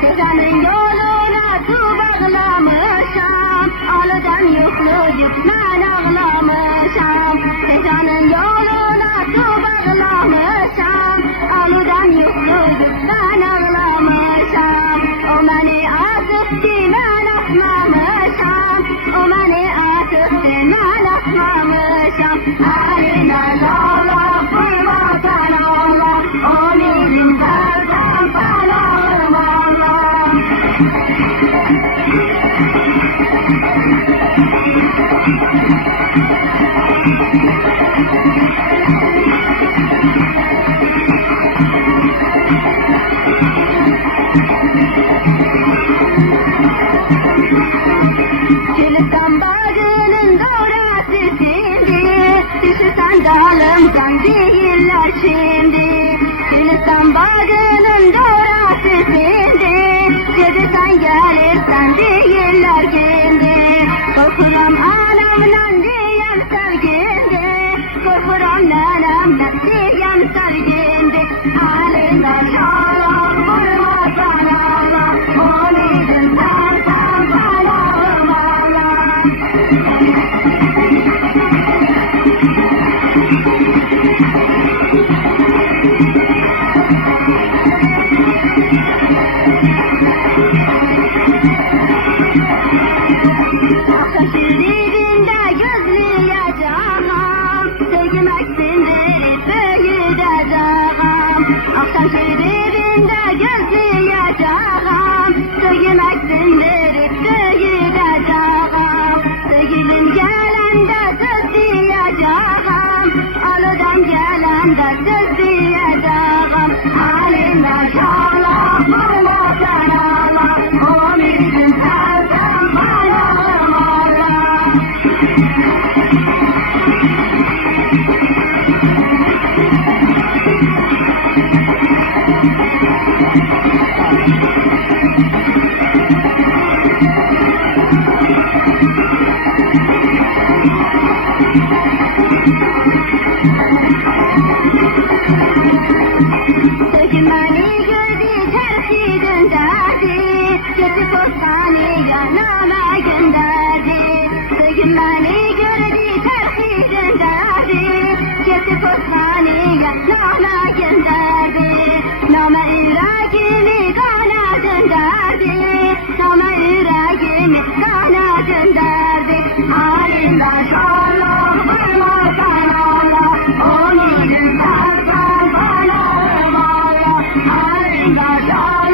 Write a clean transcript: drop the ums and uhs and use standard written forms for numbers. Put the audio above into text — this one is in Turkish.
Sedanın yoluna su bağlamışam, alıdan yüklü ben ağlamışam. Sedanın yoluna su bağlamışam, alıdan yüklü ben ağlamışam. O beni atıp ben atmamışam, o beni atıp ben atmamışam. Haline lala fırlatan Allah, o bizim zaten falan Allah. Gülistan bağının dorası şimdi, düşürsen dalımdan değiller şimdi. Gülistan bağının dorası şimdi, gelirsen gelirsen değiller şimdi. Korkuram anamdan diyem sevgindi, korkuram nenemden diyem sevgindi. Halinden şalan vurmasan Allah, umidim sen belalım Allah. Şiirinde gözleyeceğim, sevmeksindir büyüdeceğim. Akşam şiirinde gözleyeceğim, sevmeksindir büyüdeceğim. Sevgilim gelende söz diyeceğim, alıdan gelende söz diyeceğim. Halimden şala fırlatan Allah, umidim senden belalım Allah. Sevgimeni gördü terkiden derdi, geçip postaneye nama gönderdi. Sevgimeni gördü terkiden derdi, geçip postaneye nama gönderdi. Nama yüreğimi kana gönderdi, nama yüreğimi kana gönderdi. Halimden şarla fırlatan Allah, umidim senden belalım Allah. Halimden şarla